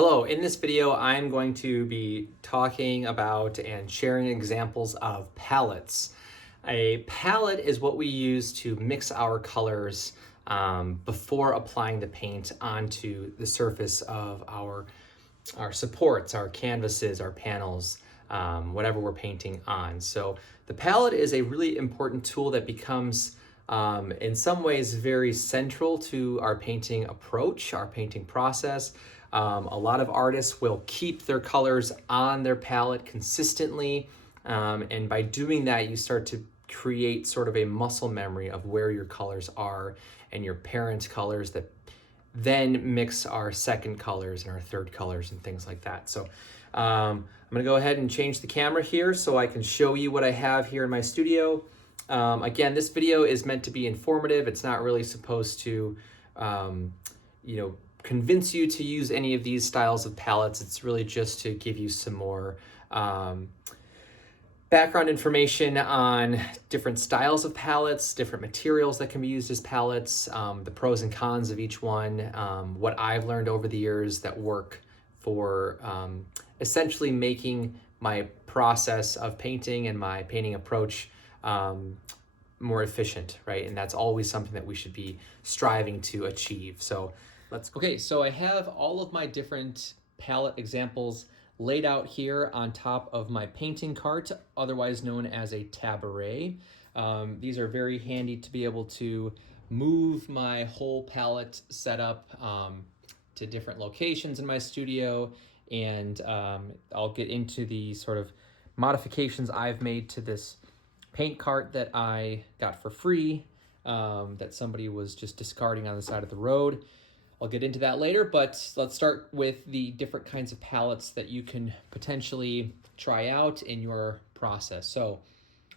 Hello, in this video I'm going to be talking about and sharing examples of palettes. A palette is what we use to mix our colors before applying the paint onto the surface of our supports, our canvases, our panels, whatever we're painting on. So the palette is a really important tool that becomes in some ways very central to our painting approach, our painting process. A lot of artists will keep their colors on their palette consistently, and by doing that you start to create sort of a muscle memory of where your colors are and your parent colors that then mix our second colors and our third colors and things like that. So I'm gonna go ahead and change the camera here so I can show you what I have here in my studio. Again, this video is meant to be informative. It's not really supposed to, convince you to use any of these styles of palettes. It's really just to give you some more background information on different styles of palettes, different materials that can be used as palettes, the pros and cons of each one, what I've learned over the years that work for essentially making my process of painting and my painting approach more efficient, right? And that's always something that we should be striving to achieve. So so I have all of my different palette examples laid out here on top of my painting cart, otherwise known as a taboret. These are very handy to be able to move my whole palette setup to different locations in my studio, and I'll get into the sort of modifications I've made to this paint cart that I got for free, that somebody was just discarding on the side of the road. I'll get into that later, but let's start with the different kinds of palettes that you can potentially try out in your process. So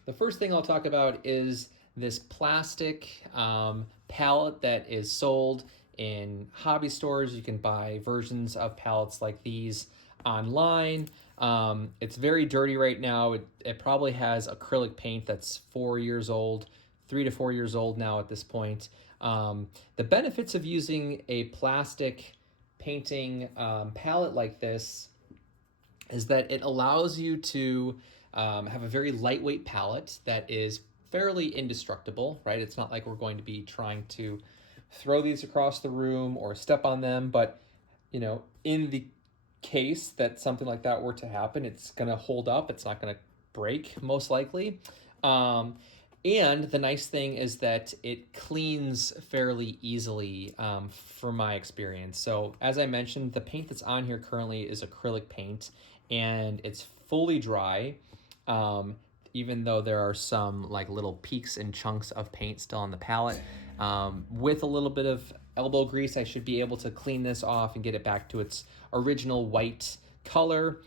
the first thing I'll talk about is this plastic palette that is sold in hobby stores. You can buy versions of palettes like these online. It's very dirty right now. It probably has acrylic paint that's 4 years old, 3 to 4 years old now at this point. The benefits of using a plastic painting palette like this is that it allows you to have a very lightweight palette that is fairly indestructible, right? It's not like we're going to be trying to throw these across the room or step on them, but in the case that something like that were to happen, it's going to hold up. It's not going to break, most likely. And the nice thing is that it cleans fairly easily from my experience. So as I mentioned, the paint that's on here currently is acrylic paint, and it's fully dry, even though there are some like little peaks and chunks of paint still on the palette. With a little bit of elbow grease, I should be able to clean this off and get it back to its original white color.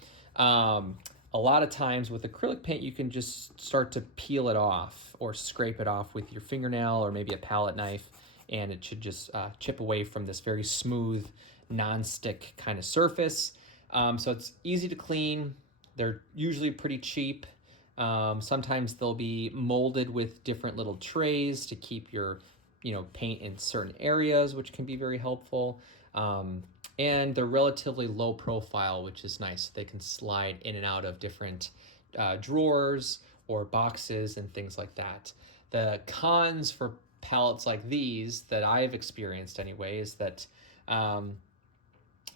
A lot of times with acrylic paint, you can just start to peel it off or scrape it off with your fingernail or maybe a palette knife, and it should just chip away from this very smooth, non-stick kind of surface. So it's easy to clean. They're usually pretty cheap. Sometimes they'll be molded with different little trays to keep your paint in certain areas, which can be very helpful. And they're relatively low profile, which is nice. They can slide in and out of different drawers or boxes and things like that. The cons for palettes like these that I've experienced anyway is that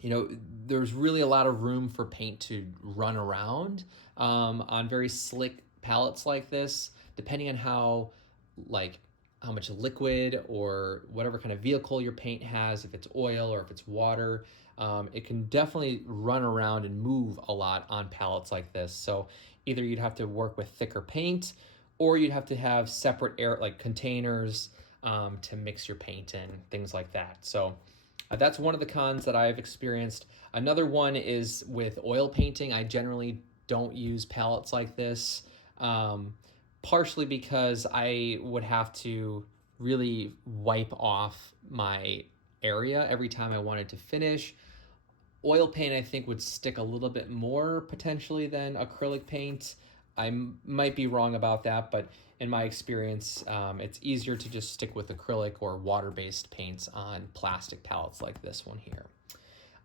there's really a lot of room for paint to run around on very slick palettes like this, depending on how much liquid or whatever kind of vehicle your paint has, if it's oil or if it's water. It can definitely run around and move a lot on palettes like this. So either you'd have to work with thicker paint, or you'd have to have separate containers to mix your paint in, things like that. So that's one of the cons that I've experienced. Another one is with oil painting. I generally don't use palettes like this. Partially because I would have to really wipe off my area every time I wanted to finish. Oil paint, I think, would stick a little bit more potentially than acrylic paint. I might be wrong about that, but in my experience, it's easier to just stick with acrylic or water-based paints on plastic palettes like this one here.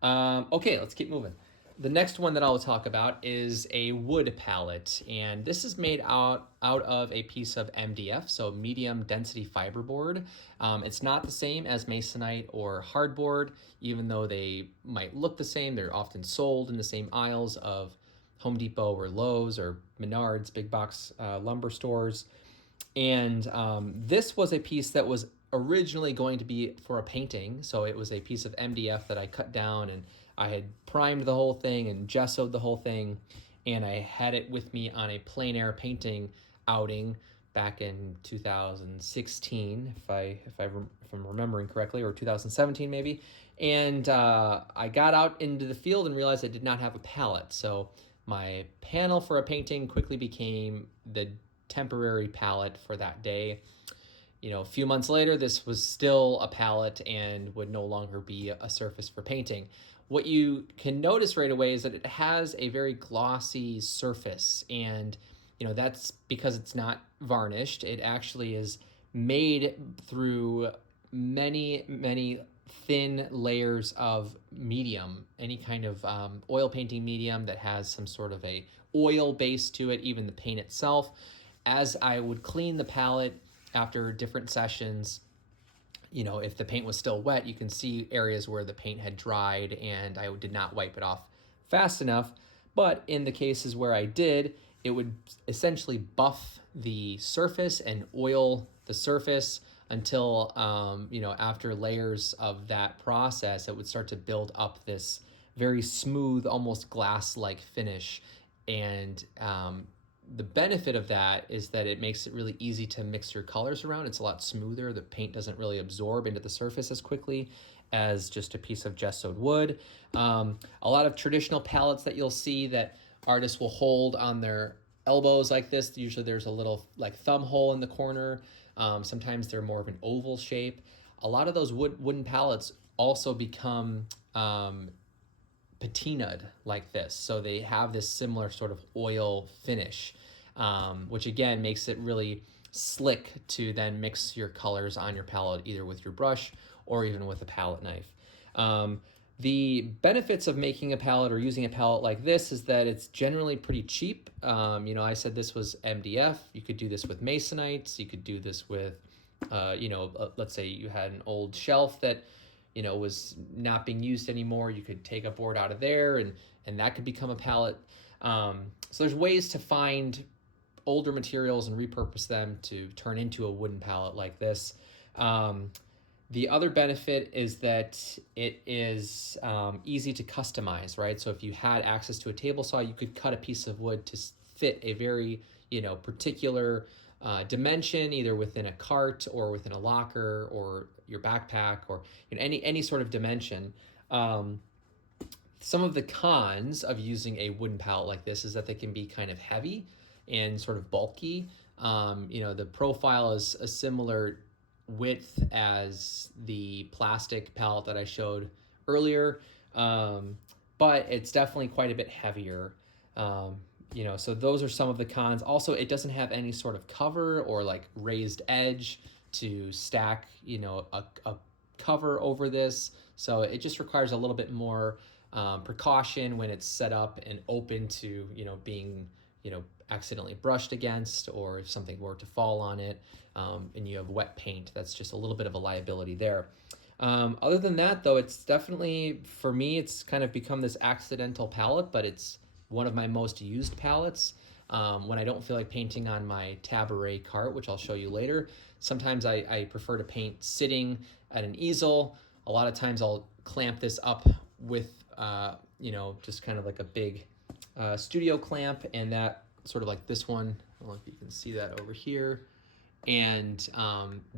Okay, let's keep moving. The next one that I'll talk about is a wood palette, and this is made out of a piece of MDF, so medium density fiberboard. It's not the same as masonite or hardboard, even though they might look the same. They're often sold in the same aisles of Home Depot or Lowe's or Menards, big box lumber stores. And this was a piece that was originally going to be for a painting. So it was a piece of MDF that I cut down, and I had primed the whole thing and gessoed the whole thing. And I had it with me on a plein air painting outing back in 2016, if I'm remembering correctly, or 2017 maybe. And I got out into the field and realized I did not have a palette. So my panel for a painting quickly became the temporary palette for that day. You know, a few months later, this was still a palette and would no longer be a surface for painting. What you can notice right away is that it has a very glossy surface, and you know that's because it's not varnished. It actually is made through many thin layers of medium, any kind of oil painting medium that has some sort of a oil base to it, even the paint itself. As I would clean the palette after different sessions, you know, if the paint was still wet, you can see areas where the paint had dried and I did not wipe it off fast enough. But in the cases where I did, it would essentially buff the surface and oil the surface until, you know, after layers of that process, it would start to build up this very smooth, almost glass-like finish. And the benefit of that is that it makes it really easy to mix your colors around. It's a lot smoother. The paint doesn't really absorb into the surface as quickly as just a piece of gessoed wood. A lot of traditional palettes that you'll see that artists will hold on their elbows like this. Usually there's a little like thumb hole in the corner. Sometimes they're more of an oval shape. A lot of those wooden palettes also become patinaed like this. So they have this similar sort of oil finish, which again makes it really slick to then mix your colors on your palette, either with your brush or even with a palette knife. The benefits of making a palette or using a palette like this is that it's generally pretty cheap. You know, I said this was MDF. You could do this with masonite. You could do this with, you know, let's say you had an old shelf that, you know, was not being used anymore. You could take a board out of there and that could become a palette. So there's ways to find older materials and repurpose them to turn into a wooden palette like this. The other benefit is that it is easy to customize, right? So if you had access to a table saw, you could cut a piece of wood to fit a very, you know, particular dimension, either within a cart or within a locker or your backpack, or in any sort of dimension. Some of the cons of using a wooden palette like this is that they can be kind of heavy and sort of bulky. You know, the profile is a similar width as the plastic palette that I showed earlier, but it's definitely quite a bit heavier. You know, so those are some of the cons. Also, it doesn't have any sort of cover or like raised edge to stack, you know, a cover over this. So it just requires a little bit more precaution when it's set up and open to, you know, being, you know, accidentally brushed against, or if something were to fall on it and you have wet paint, that's just a little bit of a liability there. Other than that, though, it's definitely, for me, it's kind of become this accidental palette, but it's one of my most used palettes. When I don't feel like painting on my tabaret cart, which I'll show you later, sometimes I prefer to paint sitting at an easel. A lot of times I'll clamp this up with, you know, just kind of like a big studio clamp, and that sort of like this one, I don't know if you can see that over here, and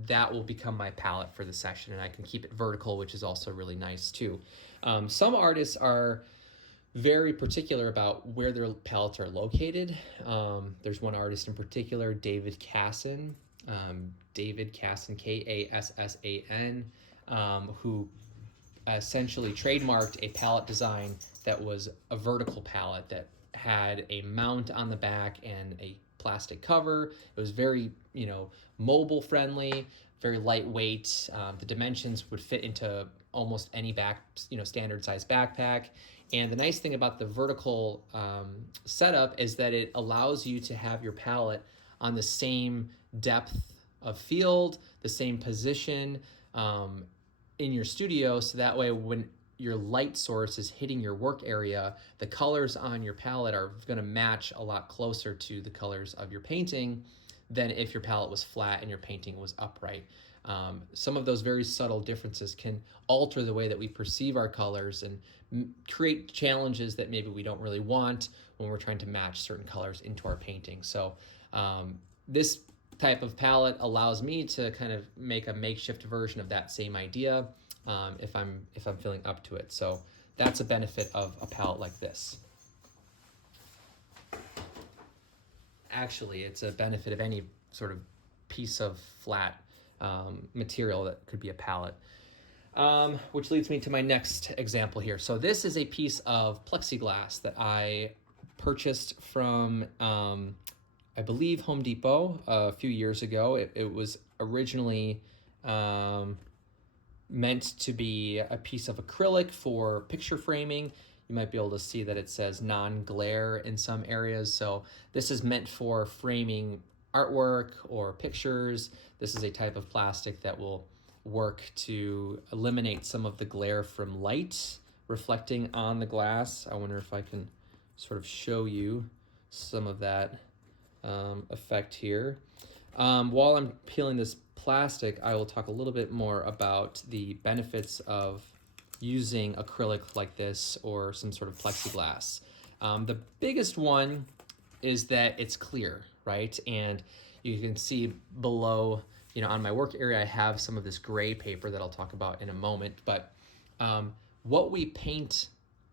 that will become my palette for the session, and I can keep it vertical, which is also really nice too. Some artists are very particular about where their palettes are located. There's one artist in particular, David Kassan, Kassan, who essentially trademarked a palette design that was a vertical palette that had a mount on the back and a plastic cover. It was very, mobile friendly, very lightweight. The dimensions would fit into almost any standard size backpack. And the nice thing about the vertical setup is that it allows you to have your palette on the same depth of field, the same position in your studio, so that way when your light source is hitting your work area, the colors on your palette are going to match a lot closer to the colors of your painting than if your palette was flat and your painting was upright. Some of those very subtle differences can alter the way that we perceive our colors and create challenges that maybe we don't really want when we're trying to match certain colors into our painting. So this type of palette allows me to kind of make a makeshift version of that same idea if I'm feeling up to it. So that's a benefit of a palette like this. Actually, it's a benefit of any sort of piece of flat material that could be a palette. Which leads me to my next example here. So this is a piece of plexiglass that I purchased from, I believe, Home Depot a few years ago. It was originally meant to be a piece of acrylic for picture framing. You might be able to see that it says non-glare in some areas. So this is meant for framing artwork or pictures. This is a type of plastic that will work to eliminate some of the glare from light reflecting on the glass. I wonder if I can sort of show you some of that effect here. While I'm peeling this plastic, I will talk a little bit more about the benefits of using acrylic like this or some sort of plexiglass. The biggest one is that it's clear, right? And you can see below, on my work area, I have some of this gray paper that I'll talk about in a moment. But what we paint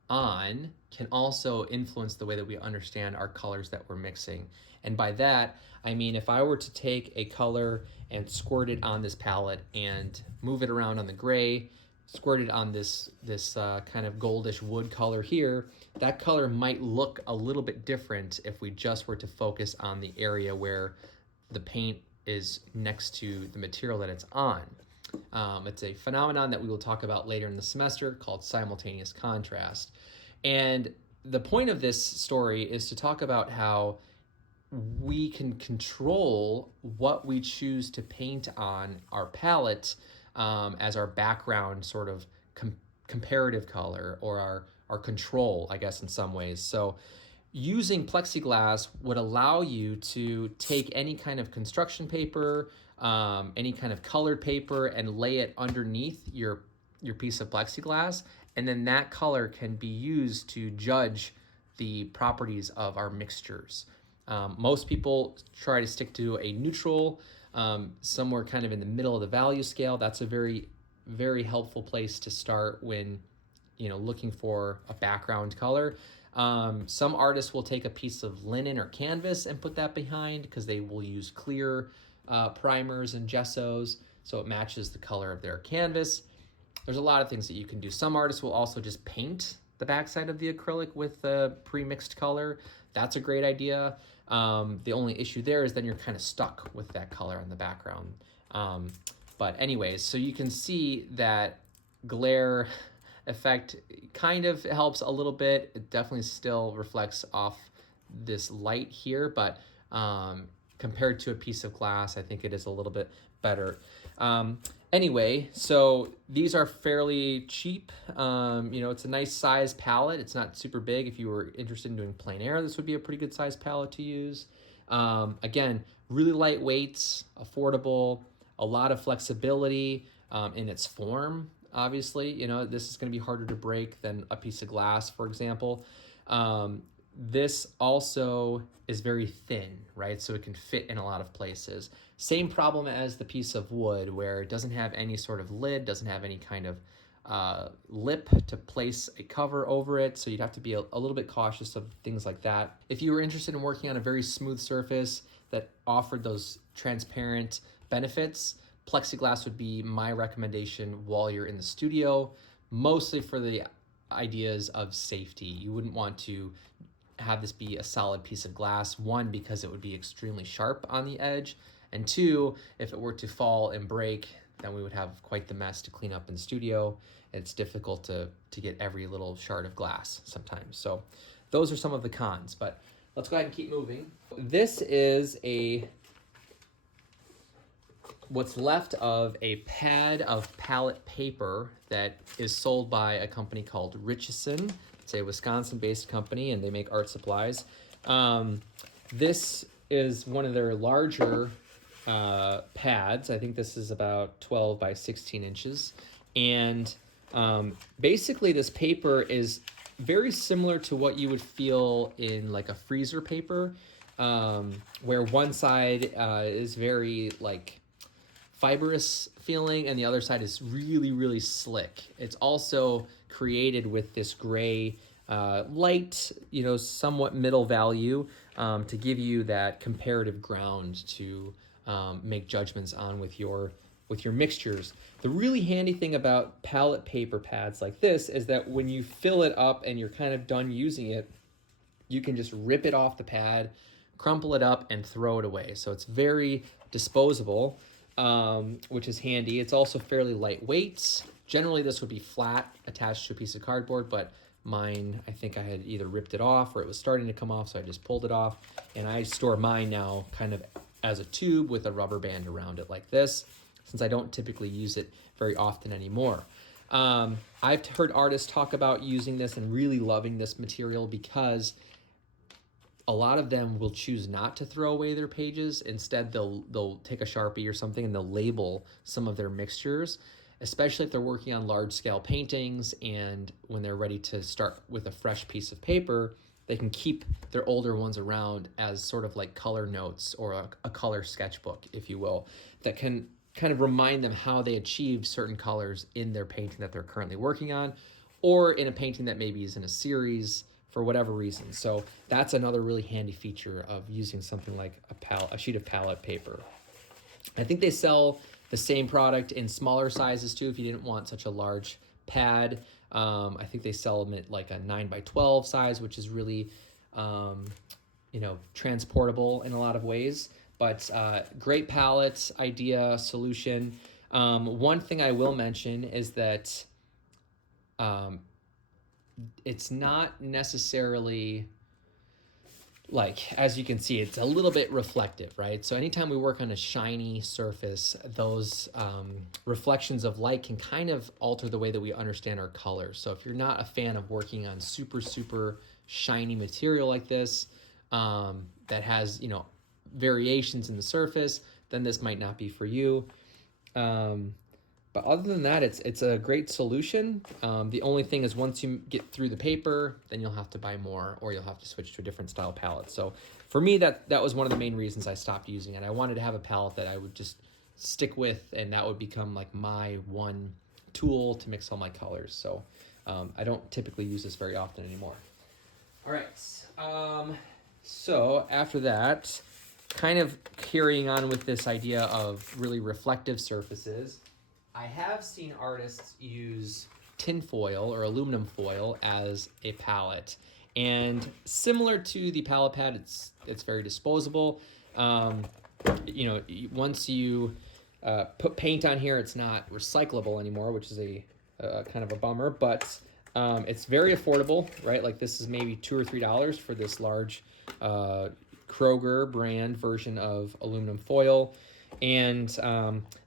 on can also influence the way that we understand our colors that we're mixing. And by that, I mean, if I were to take a color and squirt it on this palette and move it around on the gray, squirt it on this kind of goldish wood color here, that color might look a little bit different if we just were to focus on the area where the paint is next to the material that it's on. It's a phenomenon that we will talk about later in the semester called simultaneous contrast. And the point of this story is to talk about how we can control what we choose to paint on our palette as our background sort of comparative color, or our control, I guess, in some ways. So using plexiglass would allow you to take any kind of construction paper, any kind of colored paper, and lay it underneath your piece of plexiglass, and then that color can be used to judge the properties of our mixtures. Most people try to stick to a neutral, somewhere kind of in the middle of the value scale. That's a very, very helpful place to start when looking for a background color. Some artists will take a piece of linen or canvas and put that behind because they will use clear primers and gessos so it matches the color of their canvas. There's a lot of things that you can do. Some artists will also just paint the backside of the acrylic with the pre-mixed color. That's a great idea. The only issue there is then you're kind of stuck with that color in the background. But anyways, so you can see that glare effect kind of helps a little bit. It definitely still reflects off this light here, but compared to a piece of glass, I think it is a little bit better. Anyway, so these are fairly cheap. It's a nice size palette. It's not super big. If you were interested in doing plein air, this would be a pretty good size palette to use. Again, really lightweight, affordable, a lot of flexibility in its form. Obviously, this is going to be harder to break than a piece of glass, for example. This also is very thin, right? So it can fit in a lot of places. Same problem as the piece of wood, where it doesn't have any sort of lid, doesn't have any kind of lip to place a cover over it. So you'd have to be a little bit cautious of things like that. If you were interested in working on a very smooth surface that offered those transparent benefits, plexiglass would be my recommendation while you're in the studio, mostly for the ideas of safety. You wouldn't want to have this be a solid piece of glass. One, because it would be extremely sharp on the edge, and two, if it were to fall and break, then we would have quite the mess to clean up in the studio. It's difficult to get every little shard of glass sometimes. So those are some of the cons, but let's go ahead and keep moving. This is what's left of a pad of palette paper that is sold by a company called Richardson. It's a Wisconsin-based company, and they make art supplies. This is one of their larger pads. I think this is about 12 by 16 inches. And basically this paper is very similar to what you would feel in like a freezer paper, where one side is very like fibrous feeling and the other side is really, really slick. It's also created with this gray light, somewhat middle value to give you that comparative ground to make judgments on with your mixtures. The really handy thing about palette paper pads like this is that when you fill it up and you're kind of done using it, you can just rip it off the pad, crumple it up, and throw it away. So it's very disposable, which is handy. It's also fairly lightweight. Generally, this would be flat, attached to a piece of cardboard, but mine, I think I had either ripped it off or it was starting to come off, so I just pulled it off. And I store mine now kind of as a tube with a rubber band around it like this, since I don't typically use it very often anymore. I've heard artists talk about using this and really loving this material because a lot of them will choose not to throw away their pages. Instead, they'll take a Sharpie or something and they'll label some of their mixtures, especially if they're working on large scale paintings, and when they're ready to start with a fresh piece of paper, they can keep their older ones around as sort of like color notes or a color sketchbook, if you will, that can kind of remind them how they achieved certain colors in their painting that they're currently working on, or in a painting that maybe is in a series for whatever reason. So that's another really handy feature of using something like a sheet of palette paper. I think they sell the same product in smaller sizes too, if you didn't want such a large pad. I think they sell them at like a 9x12 size, which is really, transportable in a lot of ways. But great palette idea, solution. One thing I will mention is that it's not necessarily like, as you can see, it's a little bit reflective, right? So anytime we work on a shiny surface, those reflections of light can kind of alter the way that we understand our colors. So if you're not a fan of working on super, super shiny material like this, that has, variations in the surface, then this might not be for you. But other than that, it's a great solution. The only thing is once you get through the paper, then you'll have to buy more or you'll have to switch to a different style palette. So for me, that was one of the main reasons I stopped using it. I wanted to have a palette that I would just stick with, and that would become like my one tool to mix all my colors. So I don't typically use this very often anymore. All right. So after that, kind of carrying on with this idea of really reflective surfaces, I have seen artists use tin foil or aluminum foil as a palette, and similar to the palette pad, it's very disposable. Once you put paint on here, it's not recyclable anymore, which is a kind of a bummer. But it's very affordable, right? Like this is maybe $2 or $3 for this large Kroger brand version of aluminum foil, and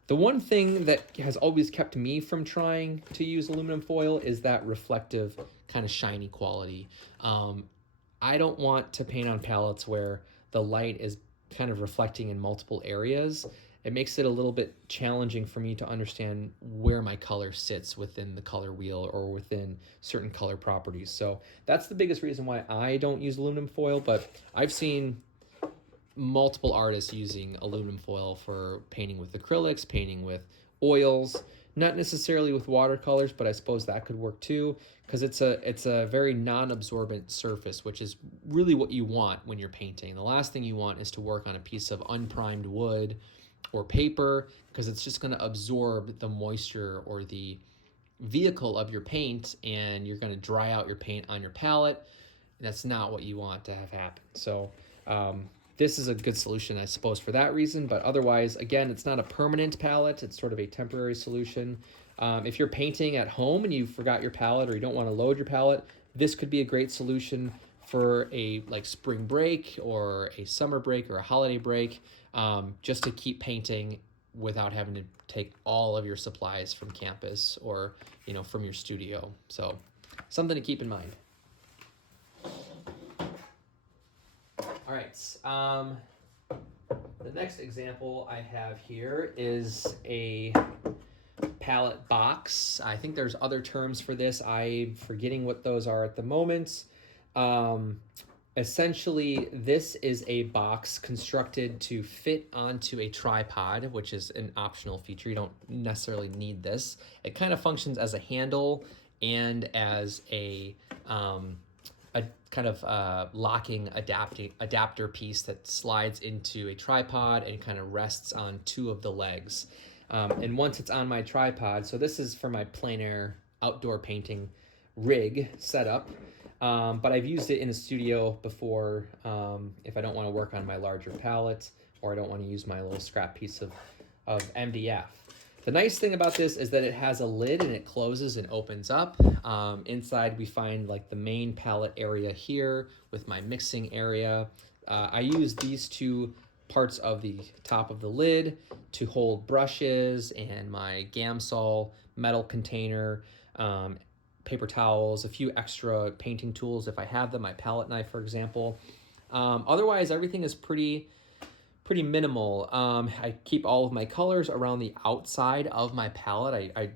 the one thing that has always kept me from trying to use aluminum foil is that reflective kind of shiny quality. I don't want to paint on palettes where the light is kind of reflecting in multiple areas. It makes it a little bit challenging for me to understand where my color sits within the color wheel or within certain color properties. So that's the biggest reason why I don't use aluminum foil, but I've seen multiple artists using aluminum foil for painting with acrylics, painting with oils, not necessarily with watercolors, but I suppose that could work too, because it's a very non-absorbent surface, which is really what you want when you're painting. The last thing you want is to work on a piece of unprimed wood or paper, because it's just going to absorb the moisture or the vehicle of your paint, and you're going to dry out your paint on your palette. That's not what you want to have happen. So this is a good solution, I suppose, for that reason. But otherwise, again, it's not a permanent palette. It's sort of a temporary solution. If you're painting at home and you forgot your palette or you don't want to load your palette, this could be a great solution for a like spring break or a summer break or a holiday break, just to keep painting without having to take all of your supplies from campus or, you know, from your studio. So something to keep in mind. All right. The next example I have here is a palette box. I think there's other terms for this. I'm forgetting what those are at the moment. Essentially, this is a box constructed to fit onto a tripod, which is an optional feature. You don't necessarily need this. It kind of functions as a handle and as a kind of locking adapter piece that slides into a tripod and kind of rests on two of the legs. And once it's on my tripod, so this is for my plein air outdoor painting rig setup, but I've used it in a studio before if I don't want to work on my larger palette or I don't want to use my little scrap piece of MDF. The nice thing about this is that it has a lid and it closes and opens up. Inside we find like the main palette area here with my mixing area. I use these two parts of the top of the lid to hold brushes and my Gamsol metal container, paper towels, a few extra painting tools if I have them, my palette knife, for example. Otherwise, everything is pretty minimal. I keep all of my colors around the outside of my palette. I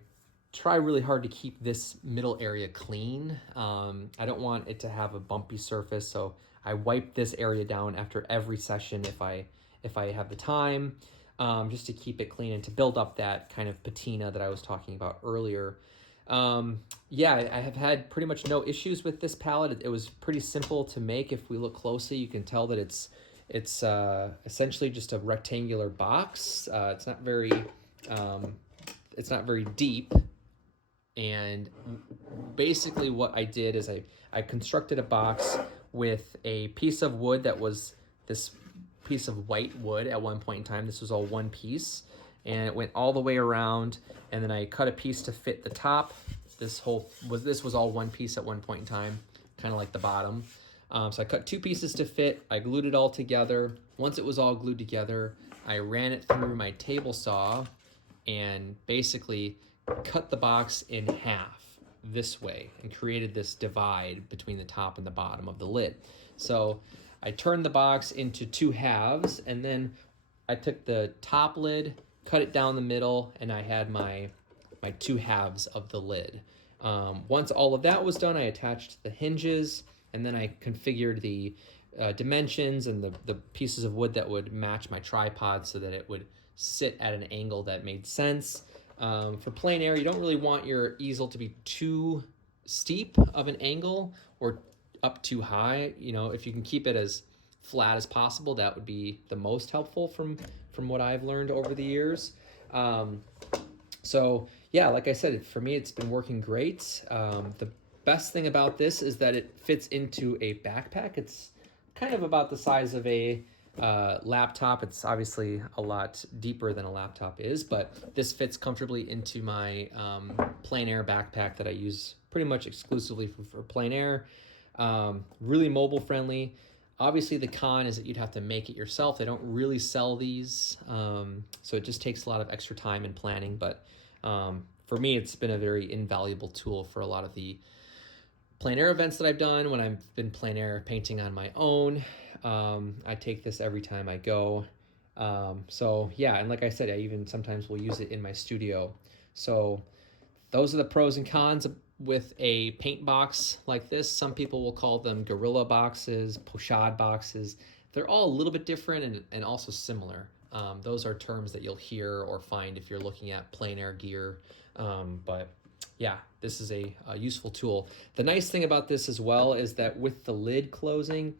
try really hard to keep this middle area clean. I don't want it to have a bumpy surface, so I wipe this area down after every session if I have the time, just to keep it clean and to build up that kind of patina that I was talking about earlier. Yeah, I have had pretty much no issues with this palette. It was pretty simple to make. If we look closely, you can tell that it's essentially just a rectangular box. It's not very deep. And basically what I did is I constructed a box with a piece of wood that was this piece of white wood at one point in time. This was all one piece, and it went all the way around, and then I cut a piece to fit the top. This was all one piece at one point in time, kind of like the bottom. So I cut two pieces to fit. I glued it all together. Once it was all glued together, I ran it through my table saw and basically cut the box in half this way and created this divide between the top and the bottom of the lid. So I turned the box into two halves, and then I took the top lid, cut it down the middle, and I had my two halves of the lid. Once all of that was done, I attached the hinges, and then I configured the dimensions and the pieces of wood that would match my tripod so that it would sit at an angle that made sense. For plein air, you don't really want your easel to be too steep of an angle or up too high. You know, if you can keep it as flat as possible, that would be the most helpful from what I've learned over the years. So yeah, like I said, for me, it's been working great. The best thing about this is that it fits into a backpack. It's kind of about the size of a laptop. It's obviously a lot deeper than a laptop is, but this fits comfortably into my plein air backpack that I use pretty much exclusively for plein air. Really mobile friendly. Obviously, the con is that you'd have to make it yourself. They don't really sell these, so it just takes a lot of extra time and planning. But for me, it's been a very invaluable tool for a lot of the plein air events that I've done. When I've been plein air painting on my own, I take this every time I go. So yeah, and like I said, I even sometimes will use it in my studio. So those are the pros and cons with a paint box like this. Some people will call them gorilla boxes, pochade boxes. They're all a little bit different and also similar. Those are terms that you'll hear or find if you're looking at plein air gear. But yeah, this is a useful tool. The nice thing about this as well is that with the lid closing,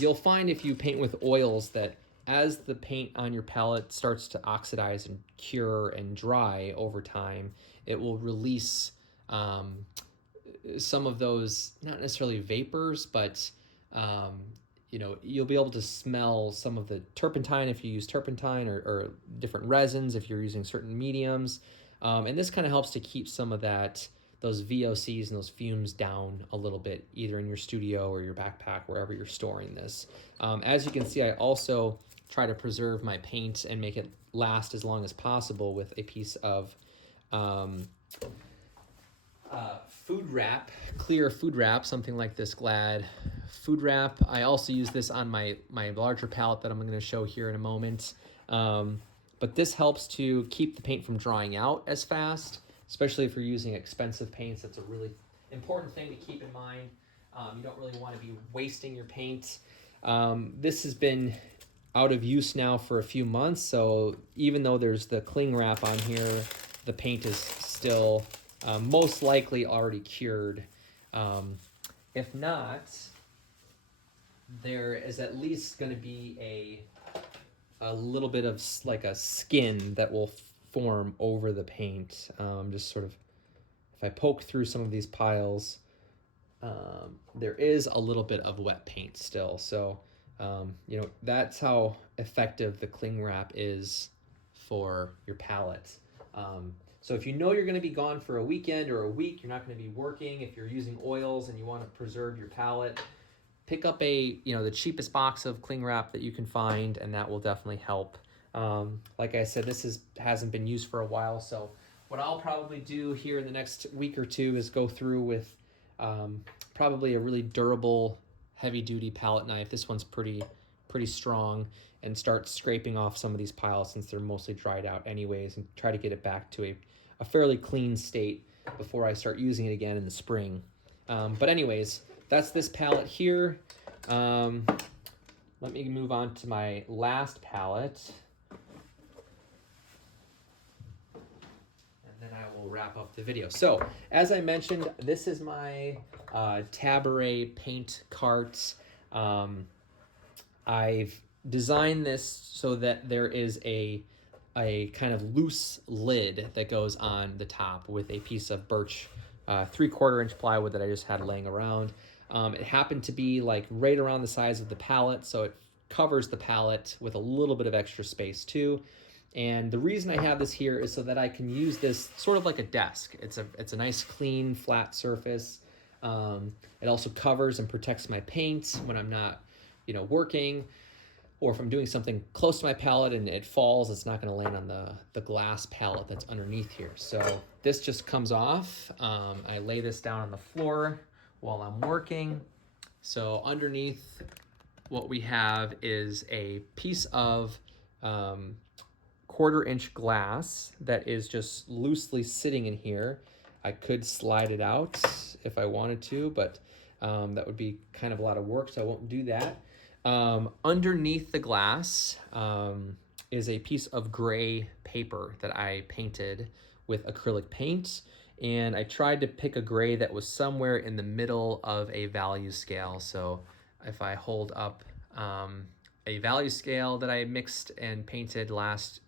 you'll find if you paint with oils that as the paint on your palette starts to oxidize and cure and dry over time, it will release some of those, not necessarily vapors, but you'll be able to smell some of the turpentine if you use turpentine, or different resins if you're using certain mediums. And this kind of helps to keep some of those VOCs and those fumes down a little bit, either in your studio or your backpack, wherever you're storing this. As you can see, I also try to preserve my paint and make it last as long as possible with a piece of food wrap, clear food wrap, something like this Glad food wrap. I also use this on my larger palette that I'm going to show here in a moment. But this helps to keep the paint from drying out as fast, especially if you're using expensive paints. That's a really important thing to keep in mind. You don't really want to be wasting your paint. This has been out of use now for a few months, so even though there's the cling wrap on here, the paint is still most likely already cured. If not, there is at least going to be a little bit of like a skin that will form over the paint. Just sort of, if I poke through some of these piles, there is a little bit of wet paint still. So, that's how effective the cling wrap is for your palette. So if you know you're going to be gone for a weekend or a week, you're not going to be working, if you're using oils and you want to preserve your palette, pick up the cheapest box of cling wrap that you can find, and that will definitely help. Like I said, this hasn't been used for a while, so what I'll probably do here in the next week or two is go through with probably a really durable, heavy-duty palette knife. This one's pretty strong, and start scraping off some of these piles since they're mostly dried out anyways, and try to get it back to a fairly clean state before I start using it again in the spring. But anyways, that's this palette here. Let me move on to my last palette, and then I will wrap up the video. So, as I mentioned, this is my Tabaret paint cart. I've designed this so that there is a kind of loose lid that goes on the top with a piece of birch 3/4 inch plywood that I just had laying around. It happened to be like right around the size of the palette, so it covers the palette with a little bit of extra space too. And the reason I have this here is so that I can use this sort of like a desk. It's a nice, clean, flat surface. It also covers and protects my paint when I'm not, working, or if I'm doing something close to my palette and it falls, it's not going to land on the glass palette that's underneath here. So this just comes off. I lay this down on the floor while I'm working. So underneath, what we have is a piece of 1/4 inch glass that is just loosely sitting in here. I could slide it out if I wanted to, but that would be kind of a lot of work, so I won't do that. Underneath the glass is a piece of gray paper that I painted with acrylic paint, and I tried to pick a gray that was somewhere in the middle of a value scale. So if I hold up a value scale that I mixed and painted last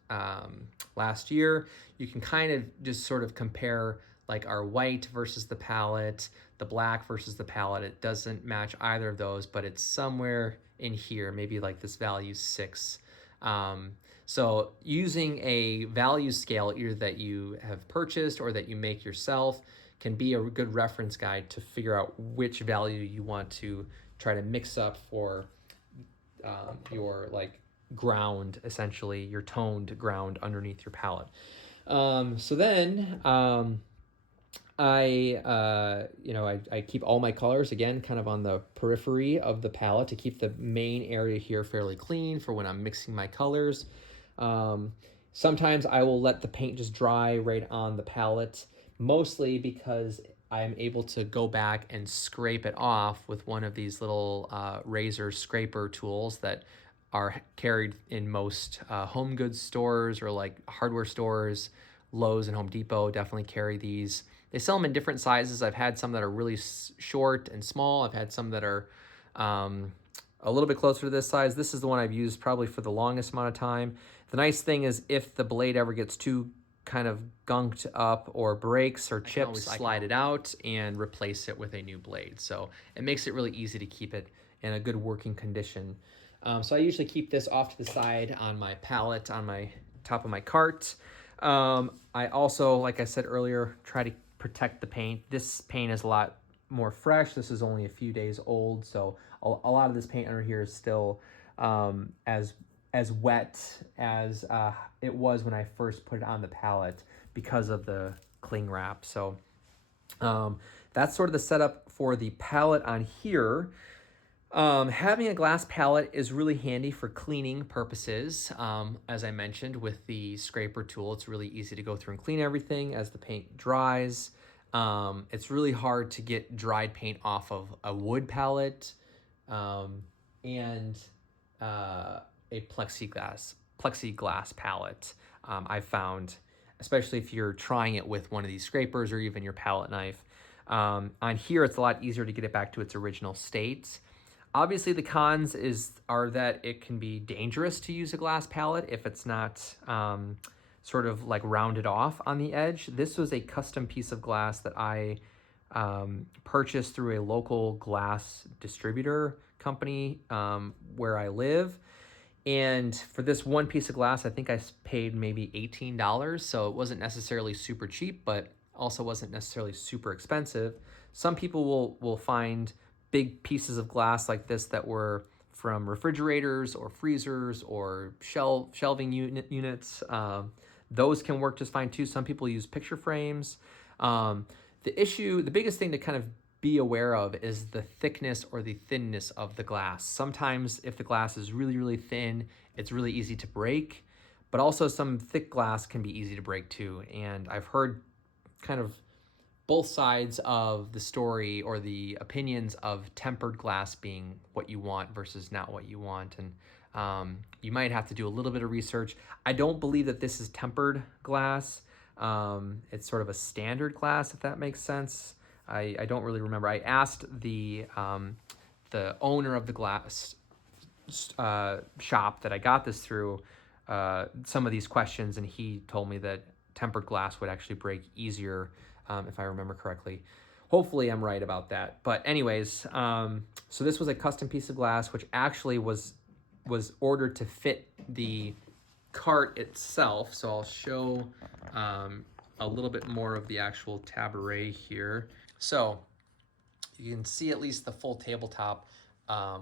year, you can kind of just sort of compare like our white versus the palette, the black versus the palette. It doesn't match either of those, but it's somewhere in here, maybe like this value 6. So using a value scale, either that you have purchased or that you make yourself, can be a good reference guide to figure out which value you want to try to mix up for your like ground, essentially your toned ground underneath your palette. So then I keep all my colors, again, kind of on the periphery of the palette to keep the main area here fairly clean for when I'm mixing my colors. Sometimes I will let the paint just dry right on the palette, mostly because I'm able to go back and scrape it off with one of these little razor scraper tools that are carried in most home goods stores or like hardware stores. Lowe's and Home Depot definitely carry these. They sell them in different sizes. I've had some that are really short and small. I've had some that are a little bit closer to this size. This is the one I've used probably for the longest amount of time. The nice thing is if the blade ever gets too kind of gunked up or breaks or chips, I slide it out and replace it with a new blade. So it makes it really easy to keep it in a good working condition. So I usually keep this off to the side on my pallet, on my top of my cart. I also, like I said earlier, try to protect the paint. This paint is a lot more fresh. This is only a few days old, so a lot of this paint under here is still as wet as it was when I first put it on the pallet because of the cling wrap. So that's sort of the setup for the pallet on here. Having a glass pallet is really handy for cleaning purposes. As I mentioned, with the scraper tool, it's really easy to go through and clean everything as the paint dries. It's really hard to get dried paint off of a wood pallet and a plexiglass pallet. I've found, especially if you're trying it with one of these scrapers or even your palette knife. On here, it's a lot easier to get it back to its original state. Obviously, the cons are that it can be dangerous to use a glass palette if it's not sort of like rounded off on the edge. This was a custom piece of glass that I purchased through a local glass distributor company where I live. And for this one piece of glass, I think I paid maybe $18. So it wasn't necessarily super cheap, but also wasn't necessarily super expensive. Some people will find big pieces of glass like this that were from refrigerators or freezers or shelving units. Those can work just fine too. Some people use picture frames. The biggest thing to kind of be aware of is the thickness or the thinness of the glass. Sometimes if the glass is really, really thin, it's really easy to break, but also some thick glass can be easy to break too. And I've heard kind of both sides of the story or the opinions of tempered glass being what you want versus not what you want. And you might have to do a little bit of research. I don't believe that this is tempered glass. It's sort of a standard glass, if that makes sense. I don't really remember. I asked the owner of the glass shop that I got this through some of these questions, and he told me that tempered glass would actually break easier, if I remember correctly. Hopefully I'm right about that. But anyways, so this was a custom piece of glass, which actually was ordered to fit the cart itself. So I'll show a little bit more of the actual tabaret here. So you can see at least the full tabletop, a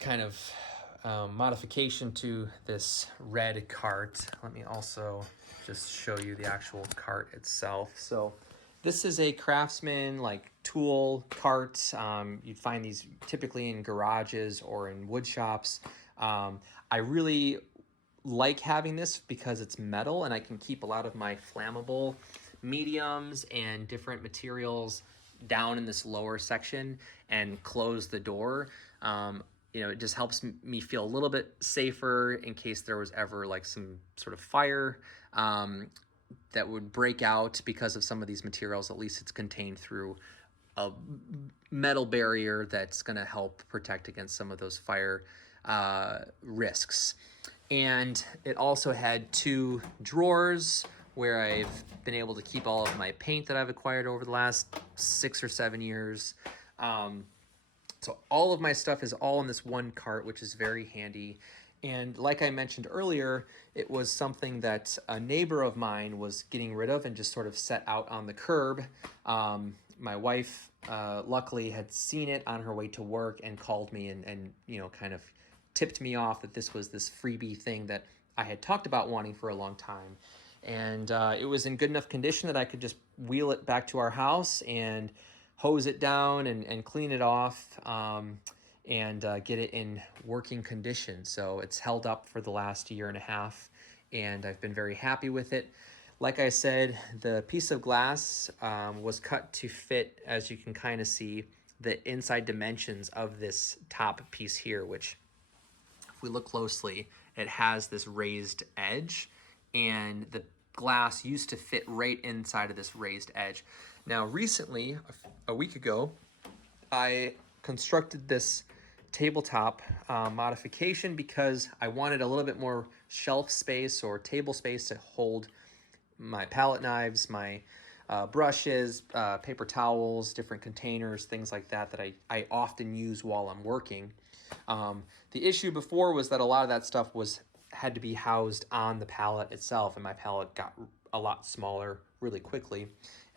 kind of modification to this red cart. Let me also just show you the actual cart itself. So this is a Craftsman like tool cart. You'd find these typically in garages or in wood shops. I really like having this because it's metal and I can keep a lot of my flammable mediums and different materials down in this lower section and close the door. It just helps me feel a little bit safer in case there was ever like some sort of fire that would break out because of some of these materials. At least it's contained through a metal barrier that's going to help protect against some of those fire risks. And it also had 2 drawers where I've been able to keep all of my paint that I've acquired over the last 6 or 7 years. So all of my stuff is all in this one cart, which is very handy. And like I mentioned earlier, it was something that a neighbor of mine was getting rid of and just sort of set out on the curb. My wife, luckily, had seen it on her way to work and called me and kind of tipped me off that this was this freebie thing that I had talked about wanting for a long time. And it was in good enough condition that I could just wheel it back to our house and hose it down and clean it off and get it in working condition. So it's held up for the last 1.5 years, and I've been very happy with it. Like I said, the piece of glass was cut to fit, as you can kind of see, the inside dimensions of this top piece here, which, if we look closely, it has this raised edge, and the glass used to fit right inside of this raised edge. Now, recently, a week ago, I constructed this tabletop modification because I wanted a little bit more shelf space or table space to hold my palette knives, my brushes, paper towels, different containers, things like that that I often use while I'm working. The issue before was that a lot of that stuff had to be housed on the palette itself, and my palette got a lot smaller really quickly.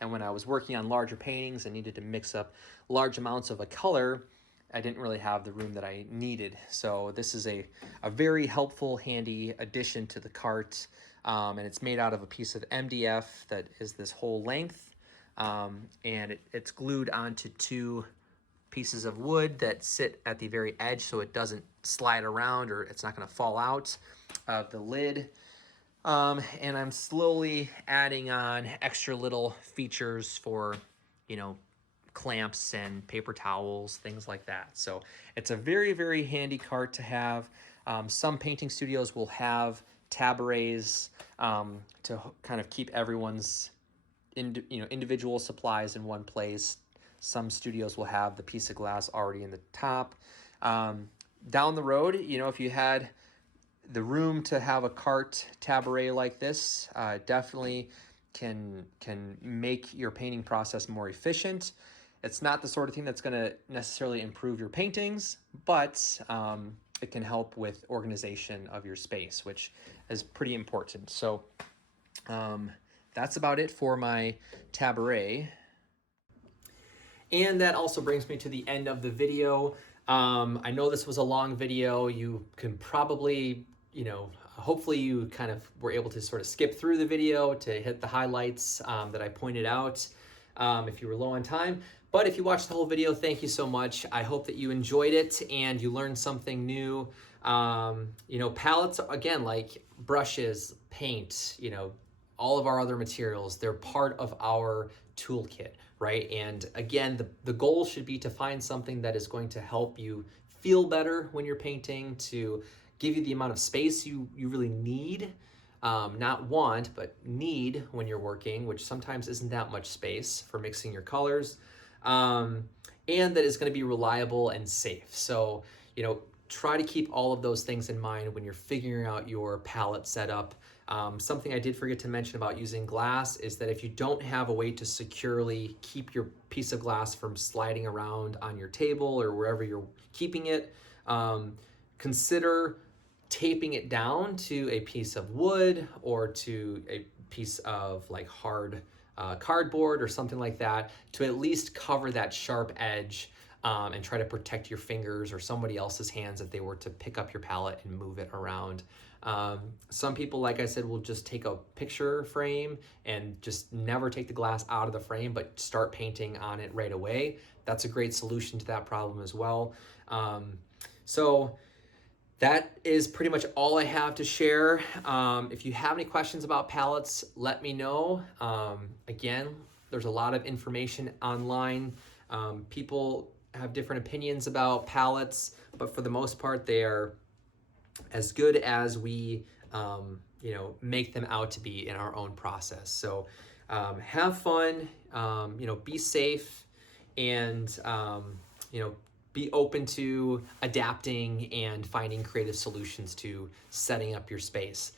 And when I was working on larger paintings and needed to mix up large amounts of a color, I didn't really have the room that I needed. So this is a very helpful, handy addition to the cart. And it's made out of a piece of MDF that is this whole length. And it's glued onto two pieces of wood that sit at the very edge so it doesn't slide around or it's not going to fall out of the lid. And I'm slowly adding on extra little features for, clamps and paper towels, things like that. So it's a very, very handy cart to have. Some painting studios will have tabourets to kind of keep everyone's individual supplies in one place. Some studios will have the piece of glass already in the top. Down the road, if you had the room to have a cart taboret like this, definitely can make your painting process more efficient. It's not the sort of thing that's going to necessarily improve your paintings, but it can help with organization of your space, which is pretty important. So that's about it for my taboret. And that also brings me to the end of the video. I know this was a long video. You can probably, hopefully you kind of were able to sort of skip through the video to hit the highlights that I pointed out if you were low on time. But if you watched the whole video, thank you so much. I hope that you enjoyed it and you learned something new. Palettes, again, like brushes, paint, all of our other materials, they're part of our toolkit, right? And again, the goal should be to find something that is going to help you feel better when you're painting, to give you the amount of space you really need, not want, but need when you're working, which sometimes isn't that much space for mixing your colors, and that is going to be reliable and safe. So, try to keep all of those things in mind when you're figuring out your palette setup. Something I did forget to mention about using glass is that if you don't have a way to securely keep your piece of glass from sliding around on your table or wherever you're keeping it, consider taping it down to a piece of wood or to a piece of like hard cardboard or something like that to at least cover that sharp edge, and try to protect your fingers or somebody else's hands if they were to pick up your palette and move it around. Some people, like I said, will just take a picture frame and just never take the glass out of the frame, but start painting on it right away. That's a great solution to that problem as well. So that is pretty much all I have to share. If you have any questions about palettes, let me know. Again, there's a lot of information online. People have different opinions about palettes, but for the most part, they are as good as we, make them out to be in our own process. So have fun, be safe, and, be open to adapting and finding creative solutions to setting up your space.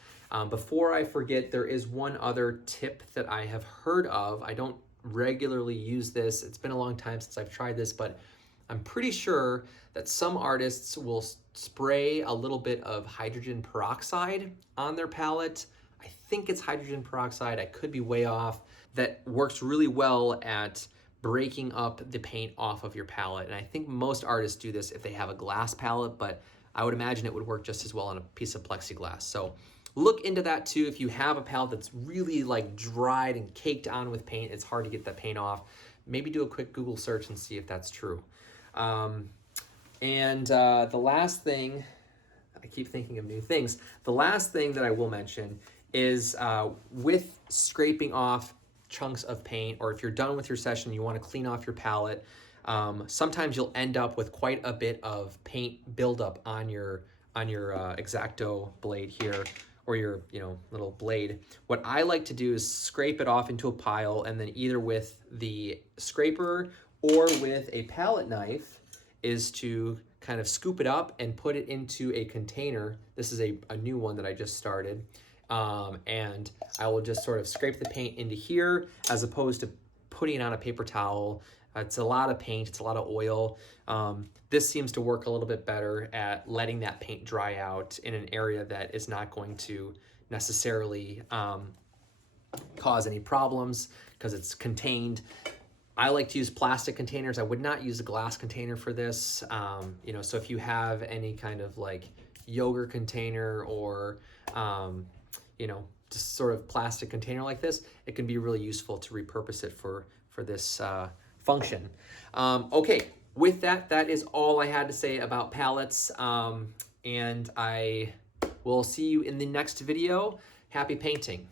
Before I forget, there is one other tip that I have heard of. I don't regularly use this. It's been a long time since I've tried this, but I'm pretty sure that some artists will spray a little bit of hydrogen peroxide on their palette. I think it's hydrogen peroxide. I could be way off. That works really well at breaking up the paint off of your palette. And I think most artists do this if they have a glass palette, but I would imagine it would work just as well on a piece of plexiglass. So look into that too. If you have a palette that's really like dried and caked on with paint, it's hard to get that paint off. Maybe do a quick Google search and see if that's true. The last thing, I keep thinking of new things. The last thing that I will mention is with scraping off chunks of paint, or if you're done with your session, you want to clean off your palette. Sometimes you'll end up with quite a bit of paint buildup on your X-Acto blade here, or your little blade. What I like to do is scrape it off into a pile, and then either with the scraper or with a palette knife is to kind of scoop it up and put it into a container. This is a new one that I just started. And I will just sort of scrape the paint into here as opposed to putting it on a paper towel. It's a lot of paint, it's a lot of oil. This seems to work a little bit better at letting that paint dry out in an area that is not going to necessarily cause any problems because it's contained. I like to use plastic containers. I would not use a glass container for this. You know, so if you have any kind of like yogurt container or, you know, just sort of plastic container like this, it can be really useful to repurpose it for this function. Okay, with that, that is all I had to say about palettes. And I will see you in the next video. Happy painting.